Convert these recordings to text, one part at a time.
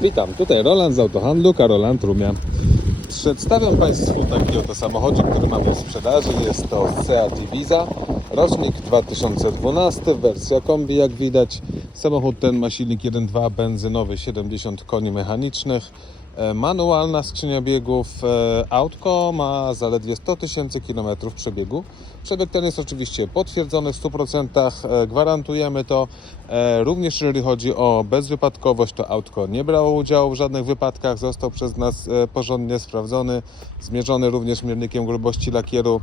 Witam, tutaj Roland z autohandlu Karoland Rumia. Przedstawiam Państwu taki oto samochodzik, który mamy w sprzedaży. Jest to Seat Ibiza, rocznik 2012, wersja kombi jak widać. Samochód ten ma silnik 1.2 benzynowy, 70 koni mechanicznych, manualna skrzynia biegów. e, Autko ma zaledwie 100 tysięcy kilometrów przebiegu. Przebieg ten jest oczywiście potwierdzony w 100%, e, gwarantujemy to. E, Również jeżeli chodzi o bezwypadkowość, to autko nie brało udziału w żadnych wypadkach, został przez nas e, porządnie sprawdzony, zmierzony również miernikiem grubości lakieru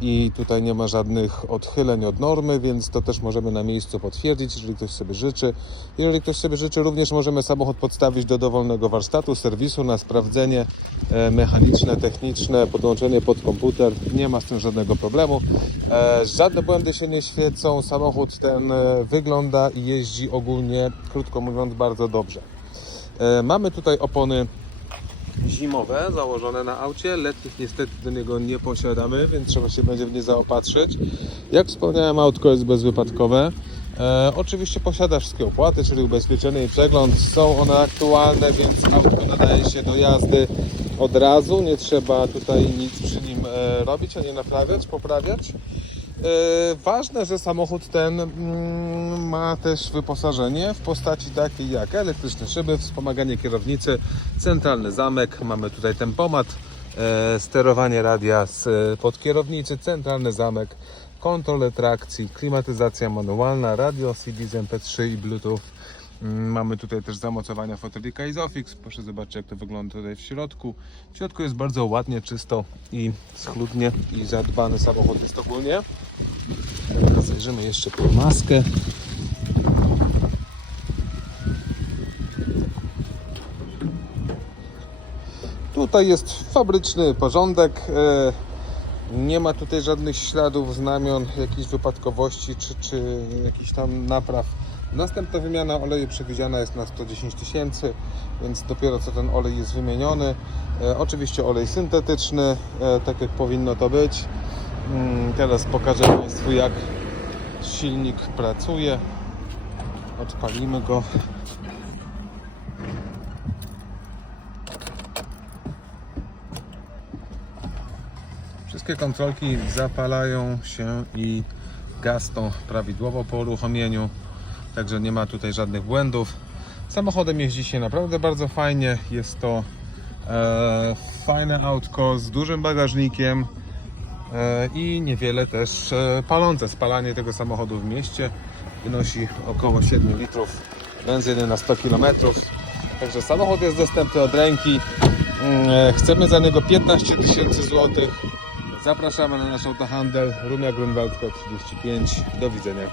i tutaj nie ma żadnych odchyleń od normy, więc to też możemy na miejscu potwierdzić, jeżeli ktoś sobie życzy. Jeżeli ktoś sobie życzy, również możemy samochód podstawić do dowolnego warsztatu, serwisu na sprawdzenie e, mechaniczne, techniczne, podłączenie pod komputer. Nie ma z tym żadnego problemu. E, Żadne błędy się nie świecą. Samochód ten e, wygląda i jeździ ogólnie, krótko mówiąc, bardzo dobrze. Mamy tutaj opony zimowe założone na aucie. Letnich niestety do niego nie posiadamy, więc trzeba się będzie w nie zaopatrzyć. Jak wspomniałem, autko jest bezwypadkowe. E, oczywiście posiada wszystkie opłaty, czyli ubezpieczenie i przegląd. Są one aktualne, więc autko nadaje się do jazdy od razu. Nie trzeba tutaj nic przy nim e, robić, ani naprawiać, poprawiać. E, Ważne, że samochód ten mm, ma też wyposażenie w postaci takiej jak elektryczne szyby, wspomaganie kierownicy, centralny zamek, mamy tutaj tempomat, e, sterowanie radia z e, pod kierownicy, centralny zamek, kontrolę trakcji, klimatyzacja manualna, radio CD z MP3 i Bluetooth. Mamy tutaj też zamocowania fotelika Isofix. Proszę zobaczyć jak to wygląda tutaj w środku. W środku jest bardzo ładnie, czysto i schludnie i zadbany samochód jest ogólnie. Zajrzymy jeszcze pod maskę. Tutaj jest fabryczny porządek. e, Nie ma tutaj żadnych śladów, znamion, jakichś wypadkowości czy, czy jakichś tam napraw. Następna wymiana oleju przewidziana jest na 110 tysięcy, więc dopiero co ten olej jest wymieniony. E, oczywiście olej syntetyczny, e, tak jak powinno to być. Mm, Teraz pokażę Państwu jak silnik pracuje. Odpalimy go. Wszystkie kontrolki zapalają się i gasną prawidłowo po uruchomieniu, także nie ma tutaj żadnych błędów. Samochodem jeździ się naprawdę bardzo fajnie. Jest to e, fajne autko z dużym bagażnikiem e, i niewiele też e, palące. Spalanie tego samochodu w mieście wynosi około 7 litrów benzyny na 100 km. Także samochód jest dostępny od ręki. Mm, e, Chcemy za niego 15 tysięcy złotych. Zapraszamy na nasz autohandel Rumia Grunwaldka 35. Do widzenia.